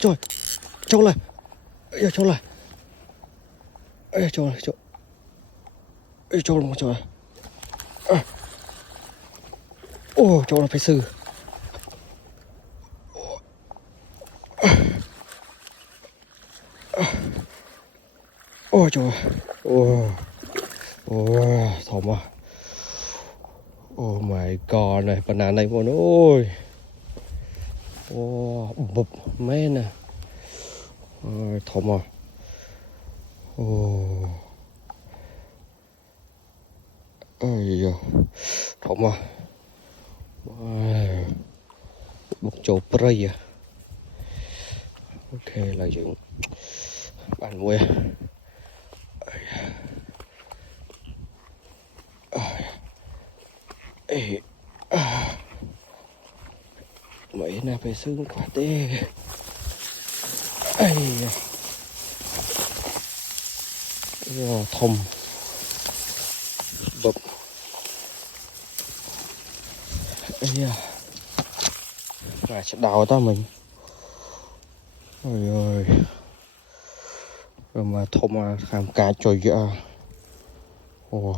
Trời, trâu này. Ê, trâu này. Ê, trâu này, trâu. Ê, trâu này, trời. Ô, trâu này phải xử. Ôi trời. Ồ. Ồ, thòm à. Oh my god này, banana này mọi người ơi. Ồ, bụp mê nè. Thòm à. Ồ. Ôi giời. Thòm à. Một chỗ prey à. Ok là dựng bạn mua ê mấy na phải xương quá tê ây thông bập ây da là sẽ đào ta mình ôi ơi rồi mà thông mà làm cá trồi dạ ồ